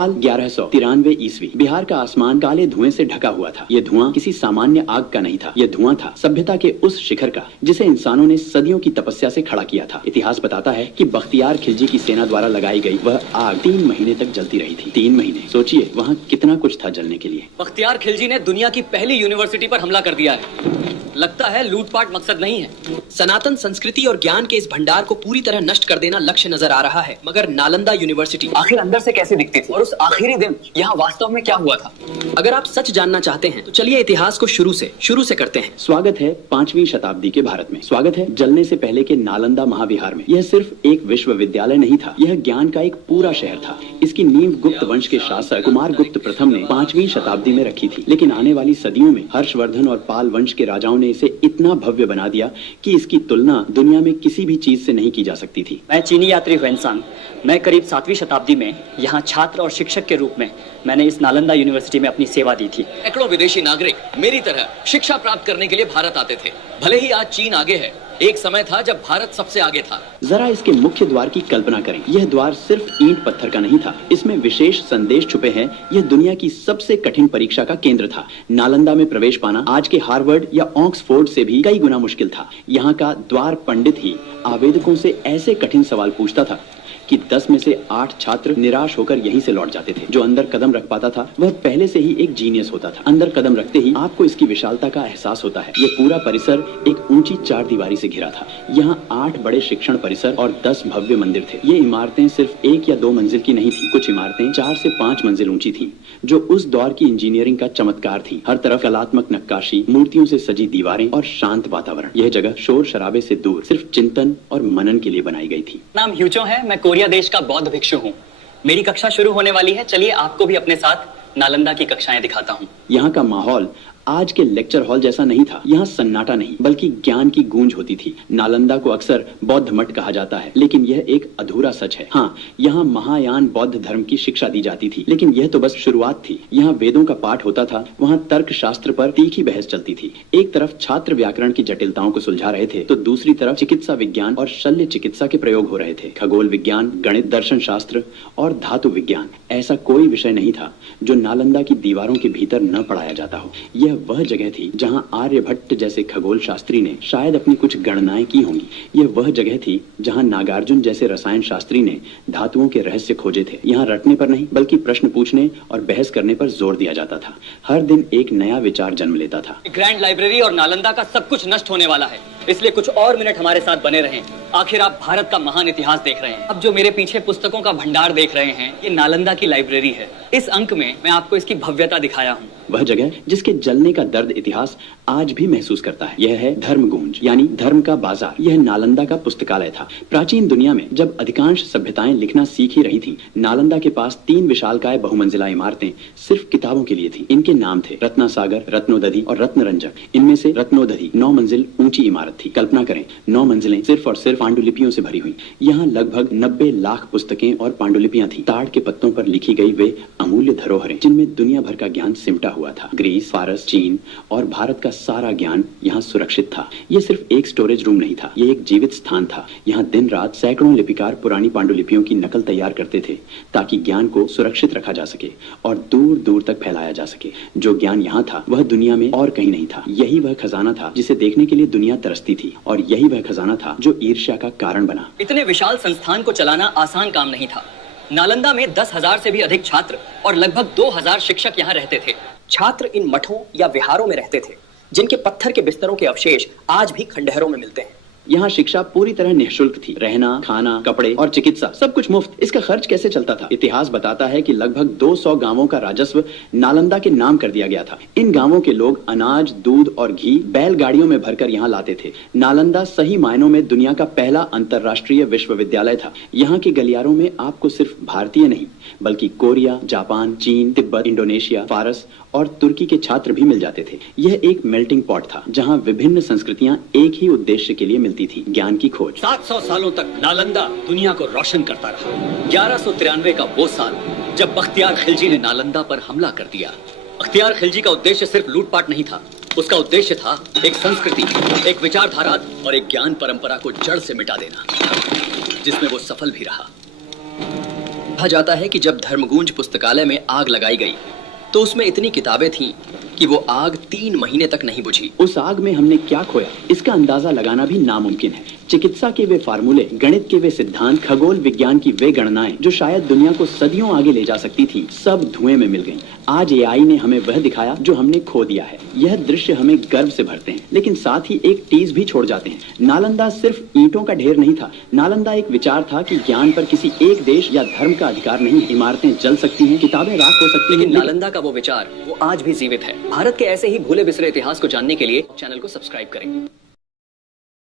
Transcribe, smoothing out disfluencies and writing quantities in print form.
साल 1193 ईस्वी बिहार का आसमान काले धुएं से ढका हुआ था। यह धुआं किसी सामान्य आग का नहीं था। यह धुआं था सभ्यता के उस शिखर का जिसे इंसानों ने सदियों की तपस्या से खड़ा किया था। इतिहास बताता है कि बख्तियार खिलजी की सेना द्वारा लगाई गई वह आग 3 महीने तक जलती रही थी। 3 महीने, सोचिए वहाँ कितना कुछ था जलने के लिए। बख्तियार खिलजी ने दुनिया की पहली यूनिवर्सिटी पर हमला कर दिया है। लगता है लूटपाट मकसद नहीं है। सनातन संस्कृति और ज्ञान के इस भंडार को पूरी तरह नष्ट कर देना लक्ष्य नजर आ रहा है। मगर नालंदा यूनिवर्सिटी आखिर अंदर से कैसी दिखती थी और उस आखिरी दिन यहाँ वास्तव में क्या हुआ था? अगर आप सच जानना चाहते हैं तो चलिए इतिहास को शुरू से करते हैं। स्वागत है 5वीं शताब्दी के भारत में। स्वागत है जलने से पहले के नालंदा महाविहार में। यह सिर्फ एक विश्वविद्यालय नहीं था, यह ज्ञान का एक पूरा शहर था। इसकी नींव गुप्त वंश के शासक कुमार गुप्त प्रथम ने 5वीं शताब्दी में रखी थी। लेकिन आने वाली सदियों में हर्षवर्धन और पाल वंश के राजाओं ने इसे इतना भव्य बना दिया कि इसकी तुलना दुनिया में किसी भी चीज से नहीं की जा सकती थी। मैं चीनी यात्री हुएनसांग। मैं करीब 7वीं शताब्दी में यहाँ छात्र और शिक्षक के रूप में मैंने इस नालंदा यूनिवर्सिटी में अपनी सेवा दी थी। सैकड़ों विदेशी नागरिक मेरी तरह शिक्षा प्राप्त करने के लिए भारत आते थे। भले ही आज चीन आगे है, एक समय था जब भारत सबसे आगे था। जरा इसके मुख्य द्वार की कल्पना करें। यह द्वार सिर्फ ईंट पत्थर का नहीं था, इसमें विशेष संदेश छुपे हैं। यह दुनिया की सबसे कठिन परीक्षा का केंद्र था। नालंदा में प्रवेश पाना आज के हार्वर्ड या ऑक्सफोर्ड से भी कई गुना मुश्किल था। यहाँ का द्वार पंडित ही आवेदकों से ऐसे कठिन सवाल पूछता था कि 10 में से 8 छात्र निराश होकर यहीं से लौट जाते थे। जो अंदर कदम रख पाता था वह पहले से ही एक जीनियस होता था। अंदर कदम रखते ही आपको इसकी विशालता का एहसास होता है। यह पूरा परिसर एक ऊंची 4 दीवारी से घिरा था। यहाँ 8 बड़े शिक्षण परिसर और 10 भव्य मंदिर थे। ये इमारतें सिर्फ 1 या 2 मंजिल की नहीं थी। कुछ इमारतें 4 से 5 मंजिल ऊंची थी, जो उस दौर की इंजीनियरिंग का चमत्कार थी। हर तरफ कलात्मक नक्काशी, मूर्तियों से सजी दीवारें और शांत वातावरण। यह जगह शोर शराबे से दूर सिर्फ चिंतन और मनन के लिए बनाई गई थी। नाम ह्यूचो है। मैं कोरिया देश का बौद्ध भिक्षु हूँ। मेरी कक्षा शुरू होने वाली है। चलिए आपको भी अपने साथ नालंदा की कक्षाएं दिखाता हूँ। यहाँ का माहौल आज के लेक्चर हॉल जैसा नहीं था। यहाँ सन्नाटा नहीं बल्कि ज्ञान की गूंज होती थी। नालंदा को अक्सर बौद्ध मठ कहा जाता है, लेकिन यह एक अधूरा सच है। हाँ, यहाँ महायान बौद्ध धर्म की शिक्षा दी जाती थी, लेकिन यह तो बस शुरुआत थी। यहाँ वेदों का पाठ होता था, वहाँ तर्क शास्त्र पर तीखी बहस चलती थी। एक तरफ छात्र व्याकरण की जटिलताओं को सुलझा रहे थे, तो दूसरी तरफ चिकित्सा विज्ञान और शल्य चिकित्सा के प्रयोग हो रहे थे। खगोल विज्ञान, गणित, दर्शन शास्त्र और धातु विज्ञान, ऐसा कोई विषय नहीं था जो नालंदा की दीवारों के भीतर न पढ़ाया जाता हो। यह वह जगह थी जहां आर्यभट्ट जैसे खगोल शास्त्री ने शायद अपनी कुछ गणनाएं की होंगी। यह वह जगह थी जहां नागार्जुन जैसे रसायन शास्त्री ने धातुओं के रहस्य खोजे थे। यहाँ रटने पर नहीं बल्कि प्रश्न पूछने और बहस करने पर जोर दिया जाता था। हर दिन एक नया विचार जन्म लेता था। ग्रैंड लाइब्रेरी और नालंदा का सब कुछ नष्ट होने वाला है, इसलिए कुछ और मिनट हमारे साथ बने रहें। आखिर आप भारत का महान इतिहास देख रहे हैं। अब जो मेरे पीछे पुस्तकों का भंडार देख रहे हैं, ये नालंदा की लाइब्रेरी है। इस अंक में मैं आपको इसकी भव्यता दिखाया हूँ। वह जगह जिसके जलने का दर्द इतिहास आज भी महसूस करता है। यह है धर्मगूंज, यानी धर्म का बाजार। यह नालंदा का पुस्तकालय था। प्राचीन दुनिया में जब अधिकांश सभ्यताएं लिखना सीख ही रही थीं, नालंदा के पास 3 विशालकाय बहुमंजिला इमारतें सिर्फ किताबों के लिए थी। इनके नाम थे रत्नासागर, रत्नोदधि और रत्नरंजक। इनमें से रत्नोदधि 9 मंजिल ऊंची इमारत थी। कल्पना करें, 9 मंजिलें सिर्फ और सिर्फ पांडुलिपियों से भरी हुई। यहाँ लगभग 90 लाख पुस्तकें और पांडुलिपियां थी। ताड़ के पत्तों पर लिखी गई वे अमूल्य धरोहरें जिनमें दुनिया भर का ज्ञान सिमटा हुआ था। ग्रीस, फारस, चीन और भारत का सारा ज्ञान यहाँ सुरक्षित था। यह सिर्फ एक स्टोरेज रूम नहीं था, यह एक जीवित स्थान था। यहाँ दिन रात सैकड़ों लिपिकार पुरानी पांडुलिपियों की नकल तैयार करते थे ताकि ज्ञान को सुरक्षित रखा जा सके और दूर दूर तक फैलाया जा सके। जो ज्ञान यहाँ था वह दुनिया में और कहीं नहीं था। यही वह खजाना था जिसे देखने के लिए दुनिया तरसती थी, और यही वह खजाना था जो ईर्ष्या का कारण बना। इतने विशाल संस्थान को चलाना आसान काम नहीं था। नालंदा में 10,000 से भी अधिक छात्र और लगभग 2,000 शिक्षक यहाँ रहते थे। छात्र इन मठों या विहारों में रहते थे, जिनके पत्थर के बिस्तरों के अवशेष आज भी खंडहरों में मिलते हैं। यहाँ शिक्षा पूरी तरह निःशुल्क थी। रहना, खाना, कपड़े और चिकित्सा सब कुछ मुफ्त। इसका खर्च कैसे चलता था? इतिहास बताता है कि लगभग 200 गांवों का राजस्व नालंदा के नाम कर दिया गया था। इन गांवों के लोग अनाज, दूध और घी बैलगाड़ियों में भरकर यहाँ लाते थे। नालंदा सही मायनों में दुनिया का पहला अंतर्राष्ट्रीय विश्वविद्यालय था। यहाँ के गलियारों में आपको सिर्फ भारतीय नहीं बल्कि कोरिया, जापान, चीन, तिब्बत, इंडोनेशिया, फारस और तुर्की के छात्र भी मिल जाते थे। यह एक मेल्टिंग पॉट था जहाँ विभिन्न संस्कृतियाँ एक ही उद्देश्य के लिए मिलती थी, ज्ञान की खोज। 700 सालों तक नालंदा दुनिया को रोशन करता रहा। 1193 का वो साल जब बख्तियार खिलजी ने नालंदा पर हमला कर दिया। बख्तियार खिलजी का उद्देश्य सिर्फ लूटपाट नहीं था, उसका उद्देश्य था एक संस्कृति, एक विचारधारा और एक ज्ञान परंपरा को जड़ से मिटा देना, जिसमें वो सफल भी रहा। कहा जाता है कि जब धर्मगूंज पुस्तकालय में आग लगाई गई तो उसमें इतनी किताबें थीं कि वो आग 3 महीने तक नहीं बुझी। उस आग में हमने क्या खोया, इसका अंदाजा लगाना भी नामुमकिन है। चिकित्सा के वे फार्मूले, गणित के वे सिद्धांत, खगोल विज्ञान की वे गणनाएं जो शायद दुनिया को सदियों आगे ले जा सकती थी, सब धुएं में मिल गईं। आज एआई ने हमें वह दिखाया जो हमने खो दिया है। यह दृश्य हमें गर्व से भरते हैं, लेकिन साथ ही एक टीज भी छोड़ जाते हैं। नालंदा सिर्फ ईंटों का ढेर नहीं था। नालंदा एक विचार था कि ज्ञान पर किसी एक देश या धर्म का अधिकार नहीं। इमारतें जल सकती हैं, किताबें राख हो सकती हैं, लेकिन नालंदा का वो विचार वो आज भी जीवित है। भारत के ऐसे ही भूले बिसरे इतिहास को जानने के लिए चैनल को सब्सक्राइब करें।